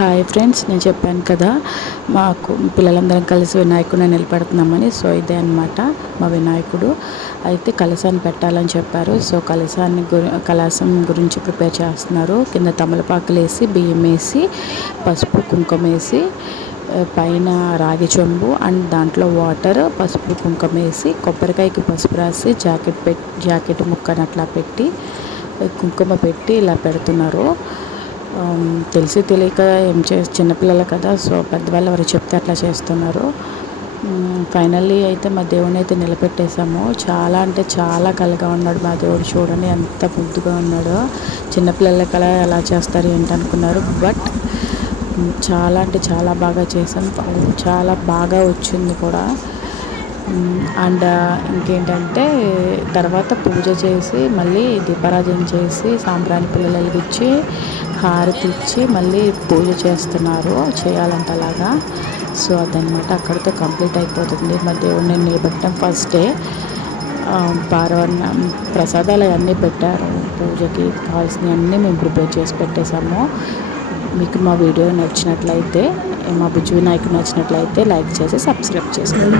Hi friends, నేను చెప్పాను కదా మాకు పిల్లలందరం కలిసి వినాయకుడిని నిలబెడుతున్నామని. సో ఇదే అనమాట మా వినాయకుడు. అయితే కలశాన్ని పెట్టాలని చెప్పారు. సో కలశం గురించి ప్రిపేర్ చేస్తున్నారు. కింద తమలపాకులు వేసి, బియ్యం వేసి, పసుపు కుంకుమ వేసి, పైన రాగి చెంబు అండ్ దాంట్లో వాటర్, పసుపు కుంకుమ వేసి, కొబ్బరికాయకి పసుపు రాసి, జాకెట్ ముక్కను అట్లా పెట్టి, కుంకుమ పెట్టి ఇలా పెడుతున్నారు. తెలిసి తెలియక చిన్నపిల్లలు కదా, సో పెద్దవాళ్ళు ఎవరు చెప్తే అట్లా చేస్తున్నారు. ఫైనల్లీ అయితే మా దేవుని అయితే నిలబెట్టేశాము. చాలా అంటే చాలా కళగా ఉన్నాడు మా దేవుడు. చూడండి ఎంత ముద్దుగా ఉన్నాడో. చిన్నపిల్లల కళ ఎలా చేస్తారు ఏంటనుకున్నారు, బట్ చాలా అంటే చాలా బాగా చేసాం. చాలా బాగా వచ్చింది కూడా. అండ్ ఇంకేంటంటే తర్వాత పూజ చేసి, మళ్ళీ దీపారాజన చేసి, సాంబ్రాణి పుల్లలు వెలిగించి, హారతి ఇచ్చి మళ్ళీ పూజ చేయాలంట అలాగా. సో అదనమాట, అక్కడితో కంప్లీట్ అయిపోతుంది. మా దేవుడిని నిలబెట్టడం ఫస్ట్ డే. ప్రసాదాలు అవన్నీ పెట్టారు. పూజకి కావాల్సినవి అన్నీ మేము ప్రిపేర్ చేసి పెట్టేశాము. మీకు మా వీడియో నచ్చినట్లయితే, మా బుజ్జి వినాయకుడు నచ్చినట్లయితే లైక్ చేసి సబ్స్క్రైబ్ చేసుకోండి.